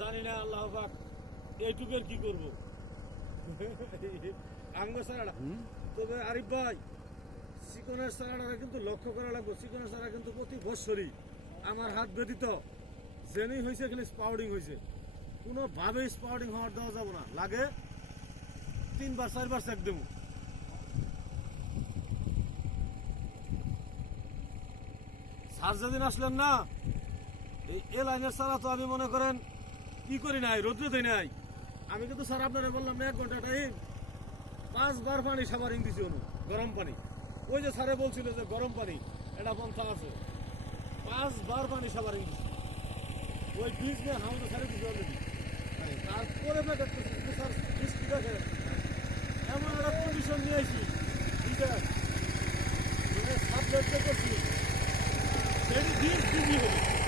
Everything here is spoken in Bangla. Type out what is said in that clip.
জানি না আল্লাহ পাক এইটুকের কি করবো আঙ্গা সারাটা। তবে আরিফ ভাই চিকনের সারাটা কিন্তু লক্ষ্য করা লাগবে। চিকনের সারা কিন্তু প্রতি বছরই আমার হাত ব্যতীত জেনেই হয়েছে, খালি স্পাউডিং হয়েছে। কোনোভাবেই স্পাউডিং হওয়ার দেওয়া যাবো না, লাগে 3বার 4বার চেক দেবো। স্যার যেদিন আসলেন না, এই লাইনের সারা তো আমি মনে করেন কি করি নাই, রোদ্রে দেয় নাই। আমি কিন্তু স্যার আপনারা বললাম না 1 ঘন্টা টাইম 5বার পানি সাবারিং দিছি অনু, গরম পানি। ওই যে স্যারে বলছিল যে গরম পানি এটা পন্থা আছে, 5বার পানি সাবারিং দিছি। ওই বীজ নিয়ে হামলা সারে দিছি অলরেডি। তারপরে স্যার বৃষ্টি দেখে এমন একটা কন্ডিশন নিয়ে আসি, ঠিক আছে সাবজেক্টে করছি সেটি বীজ দিবি হবে।